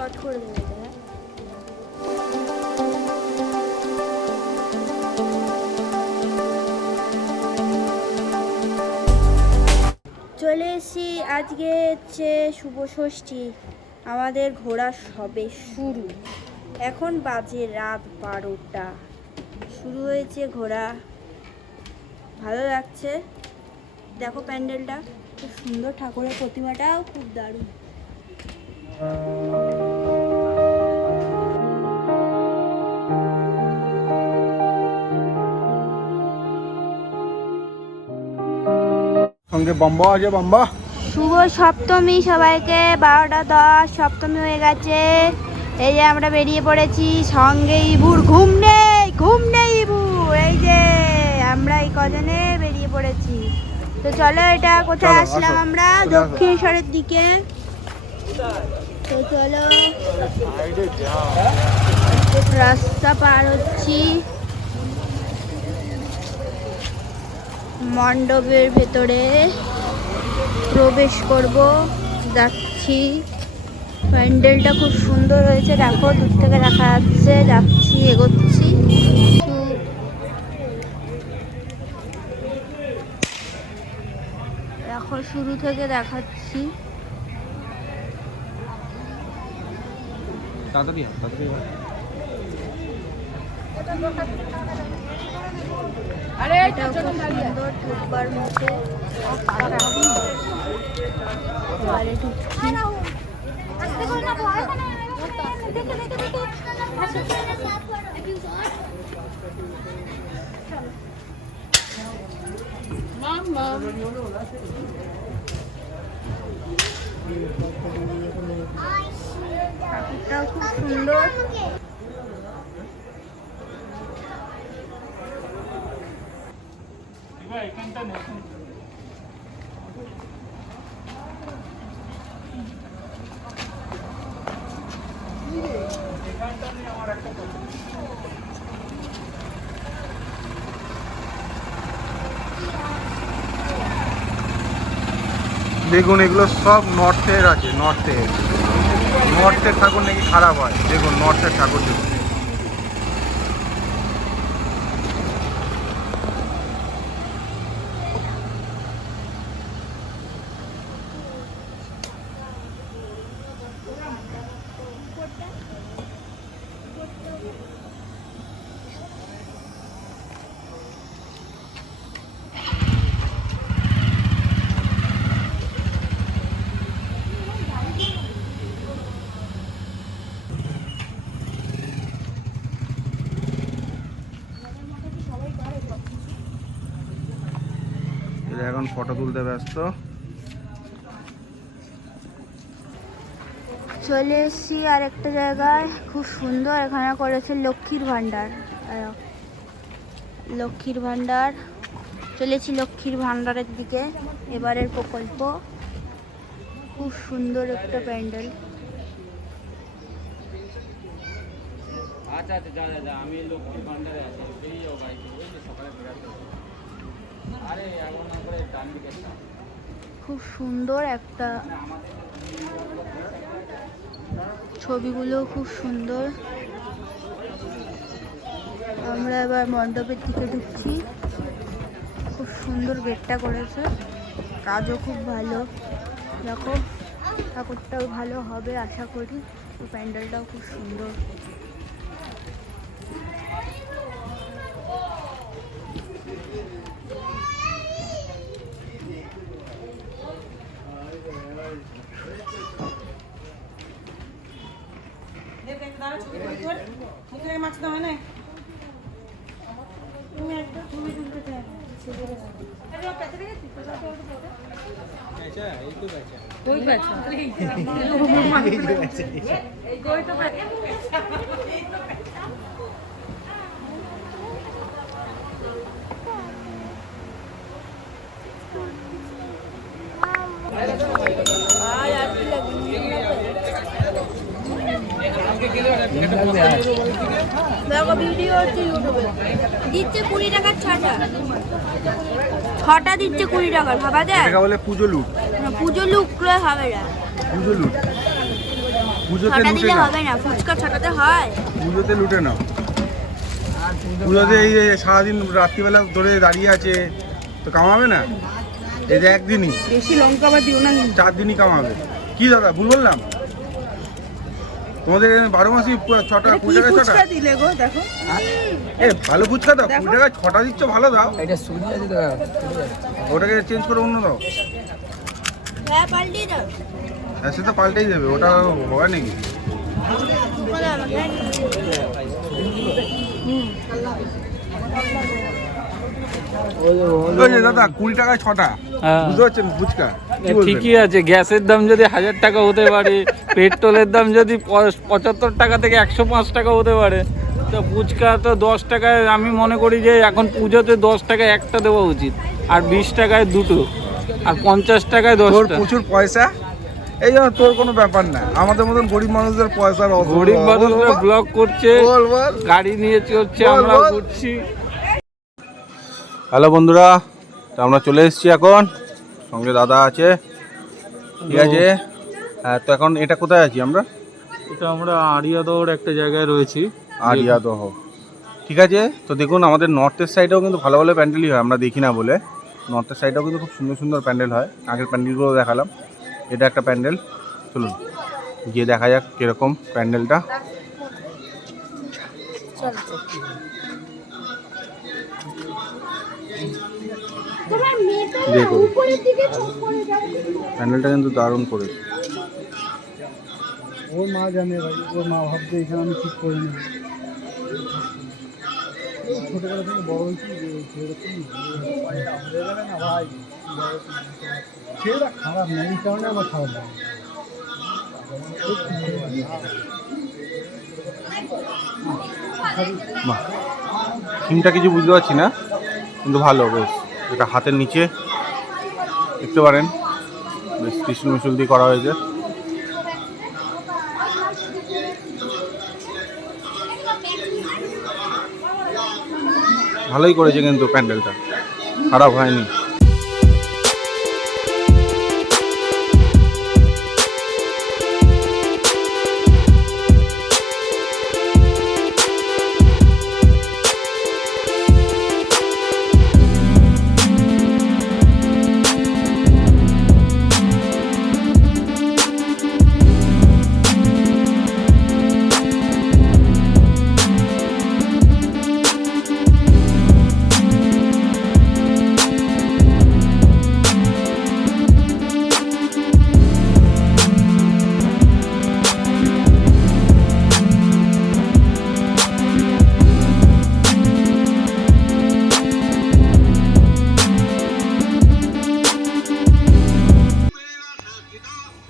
Short করে দেবে। চলে এসেছি। আজকে হচ্ছে শুভ ষষ্ঠী, আমাদের ঘোরা সবে শুরু। এখন বাজে রাত 12টা, শুরু হয়েছে ঘোরা। ভালো লাগছে, দেখো প্যান্ডেলটা খুব সুন্দর, ঠাকুরের প্রতিমাটাও খুব দারুণ। সঙ্গে বম্বা আছে, বম্বা। শুভ সপ্তমী সবাইকে, 12টা 10 সপ্তমী হয়ে গেছে। এই যে আমরা বেরিয়ে পড়েছি, সঙ্গে ইবুর ঘুম নেই ইবু। এই যে আমরা এই কজনে বেরিয়ে পড়েছি। তো চলো, এটা কোথায় আসলাম আমরা? দক্ষিণেশ্বরের দিকে। তো চলো, রাস্তা পার হচ্ছি, মণ্ডপের ভেতরে প্রবেশ করব, যাচ্ছি। প্যান্ডেলটা খুব সুন্দর হয়েছে, দেখো দূর থেকে দেখা যাচ্ছে। যাচ্ছি, এগোচ্ছি। দেখো শুরু থেকে দেখাচ্ছি। এটা খুব সুন্দর, ঢুকবার মধ্যে এবারে ঢুকছি। ঠাকুরটাও খুব সুন্দর। দেখুন, এগুলো সব নর্থের আছে। নর্থের ঠাকুর নাকি খারাপ হয়। দেখুন, নর্থের ঠাকুর দেখুন। এখন ফটো তুলতে ব্যস্ত। চলে এসেছি আর একটা জায়গায়, খুব সুন্দর। এখানে করেছে লক্ষ্মীর ভাণ্ডার। লক্ষ্মীর ভাণ্ডার, চলেছি লক্ষ্মীর ভাণ্ডারের দিকে। এবারের প্রকল্প খুব সুন্দর একটা প্যান্ডেল। আমি লক্ষ্মীর ভান্ডারে আছি, বেরিয়ে যাও গাড়ি, সকালে বেরাতে হবে। আরে এমন করে ডান দিকে খুব সুন্দর একটা, ছবিগুলো খুব সুন্দর। আমরা এবার মণ্ডপের দিকে ঢুকছি। খুব সুন্দর গেটটা করেছে, কাজও খুব ভালো। দেখো ঠাকুরটাও ভালো হবে আশা করি। প্যান্ডেলটাও খুব সুন্দর। ভিডিও হচ্ছে ইউটিউবে, দিচ্ছে 20 টাকার 6টা দিচ্ছে 20 টাকার। ভাবা যায়, এটা বলে পুজো লুট। পুজো লুক করে হবে না, পুজো লুট। পুজোতে ছটা লুটে দিলে নাও, হবে না, ফুচকা ছটাতে হয়। পুজোতে লুটে নাও। পুজোতে এই যে সারাদিন রাত্রিবেলা ধরে দাঁড়িয়ে আছে তো কামাবে না? এই যে একদিনই, বেশি লঙ্কা বা দিও না। 4 দিনই কামাবে। কি দাদা ভুল বললাম? তোমাদের 12 মাসই 6টা 20 টাকা 6টা ফুচকা দিলে গো, দেখো। এ ভালো ফুচকা দাও, 20 টাকা 6টা দিচ্ছ, ভালো দাও। এটা সুজি আছে তো, ওটাকে চেঞ্জ করে অন্য দাও। হ্যাঁ, পাল্টিয়ে দাও। হ্যাঁ সে তো পাল্টেই দেবে, ওটা হয় নাকি? ওই যে দাদা 20 টাকায় 6টা, হ্যাঁ। বুঝতে পারছেন ফুচকা? কি বলবেন? ঠিকই আছে, গ্যাসের দাম যদি 1000 টাকা হতে পারে, পেট্রোলের দাম যদি 75 টাকা থেকে 105 টাকা হতে পারে, তো ফুচকা তো 10 টাকায়, আমি মনে করি যে এখন পুজোতে 10 টাকায় একটা দেওয়া উচিত, আর 20 টাকায় 2টো, আর 50 টাকায় তোর 10টা। প্রচুর পয়সা, এই জন্য তোর কোনো ব্যাপার না। আমাদের মতন গরিব মানুষদের পয়সার অভাব। গরিব মানুষরা ব্লগ করছে, বল বল। গাড়ি নিয়ে চলছে, বল, আমরা বল। ঘুরছি। হ্যালো বন্ধুরা, তো আমরা চলে এসেছি এখন, সঙ্গে দাদা আছে, ঠিক আছে। হ্যাঁ, তো এখন এটা কোথায় আছি আমরা? এটা আমরা আড়িয়াদর একটা জায়গায় রয়েছি। আরিয়াদহ, ঠিক আছে। তো দেখুন আমাদের নর্থের সাইডেও কিন্তু ভালো ভালো প্যান্ডেলই হয়, আমরা দেখি না বলে। নর্থের সাইডেও কিন্তু খুব সুন্দর সুন্দর প্যান্ডেল হয়। আগের প্যান্ডেলগুলো দেখালাম, এটা একটা প্যান্ডেল। চলুন গিয়ে দেখা যাক কীরকম প্যান্ডেলটা। দেখুন প্যান্ডেলটা কিন্তু দারুণ করেছে। ওর মা জানে ভাই, ওর মা ভাবছে এখানে আমি ঠিক করে নেব। ছোটবেলা থেকে বড় হয়েছি, সেরকম হয়ে গেলে না ভাই, সেটা খারাপ না, এই কারণে আমার খারাপ লাগে। বাহ, থিমটা কিছু বুঝতে পারছি না, কিন্তু ভালো বেশ। এটা হাতের নিচে দেখতে পারেন, বেশ ত্রিশূল মিশুল দিয়ে করা হয়েছে। ভালোই করেছে কিন্তু প্যান্ডেলটা, খারাপ হয়নি।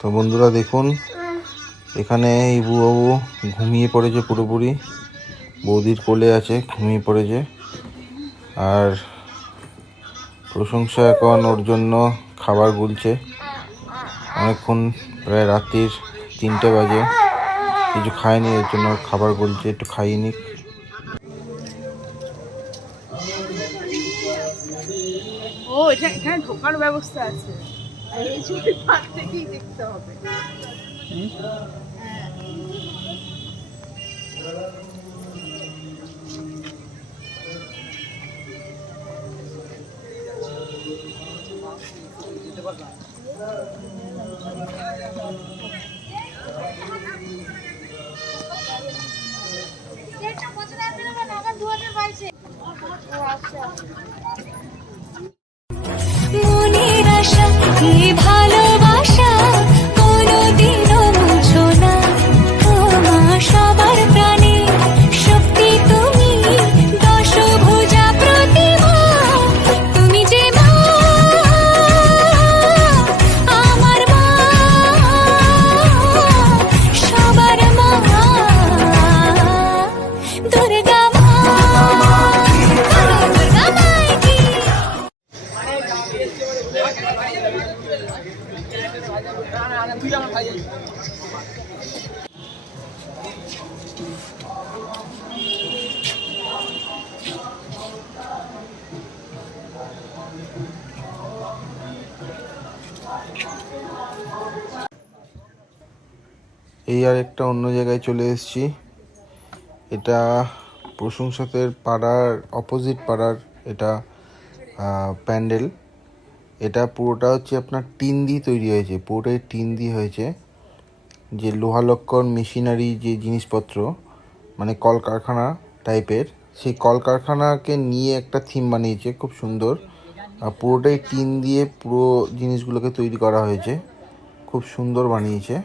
তো বন্ধুরা দেখুন, এখানে ইবু বাবু ঘুমিয়ে পড়েছে পুরোপুরি, বৌদির কোলে আছে, ঘুমিয়ে পড়েছে। আর প্রশংসা এখন ওর জন্য খাবার গুলছে। অনেকক্ষণ, প্রায় রাত্রির 3টে বাজে, কিছু খায়নি, এর জন্য খাবার গুলছে, একটু খাইয়ে নিক। ও, এখানে ঢোকার ব্যবস্থা আছে, এই ছবি পার থেকেই দেখতে হবে। মনের আশা কি ভালোবাসা কোনোদিনও মুছো না, ও মা সবার প্রাণে শক্তি তুমি, দশভুজা প্রতিমা তুমি যে মা, আমার মা, সবার মা, দুর্গা মা, দুর্গা মাই এই আর একটা অন্য জায়গায় চলে এসেছি। এটা প্রশংসাতের পাড়ার অপোজিট পাড়ার এটা প্যান্ডেল। এটা পুরোটা হচ্ছে আপনার টিন দিয়ে তৈরি হয়েছে, পুরোটাই টিন দিয়ে হয়েছে। যে লোহালক্কর মেশিনারি যে জিনিসপত্র মানে কলকারখানা টাইপের, সেই কলকারখানাকে নিয়ে একটা থিম বানিয়েছে, খুব সুন্দর। আর পুরোটাই টিন দিয়ে পুরো জিনিসগুলোকে তৈরি করা হয়েছে, খুব সুন্দর বানিয়েছে।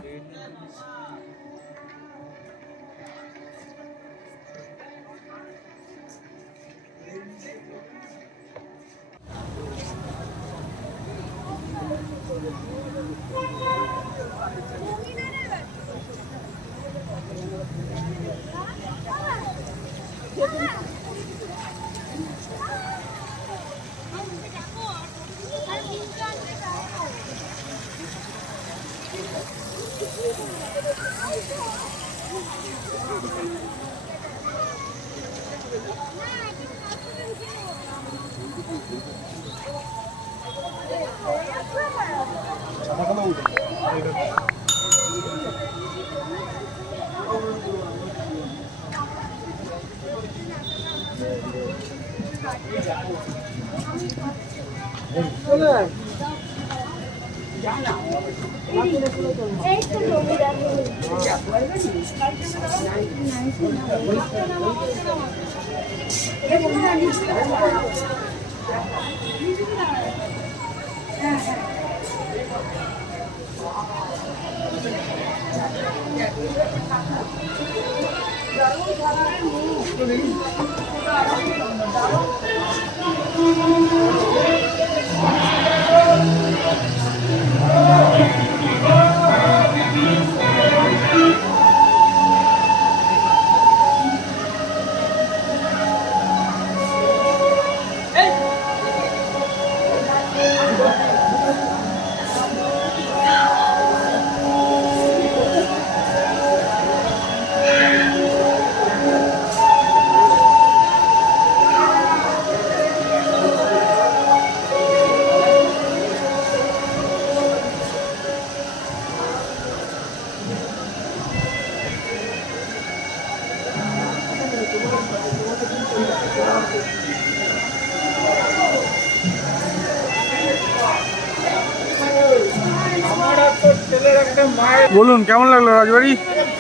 বলুন কেমন লাগলো রাজবাড়ি?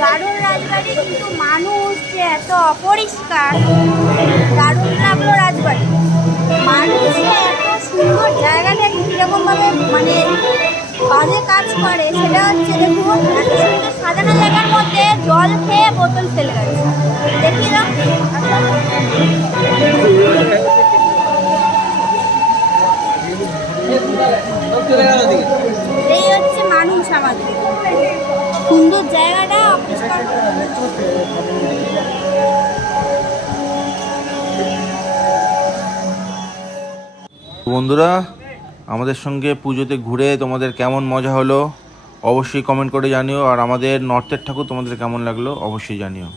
দারুণ রাজবাড়ি, কিন্তু মানুষ যে এত অপরিষ্কার, দারুণ লাগলো রাজবাড়ি। মানুষ যে এত সুন্দর জায়গাটা কীরকমভাবে মানে বাজে কাজ করে, সেটা হচ্ছে দেখুন, এত সুন্দর সাজানো জায়গার মধ্যে জল খেয়ে বোতল ফেলে গেছে। দেখি না, এই হচ্ছে মানুষ আমাদের, সুন্দর জায়গাটা অপরিষ্কার। বন্ধুরা, আমাদের সঙ্গে পুজোতে ঘুরে তোমাদের কেমন মজা হলো অবশ্যই কমেন্ট করে জানিও। আর আমাদের নর্থের ঠাকুর তোমাদের কেমন লাগলো অবশ্যই জানিও।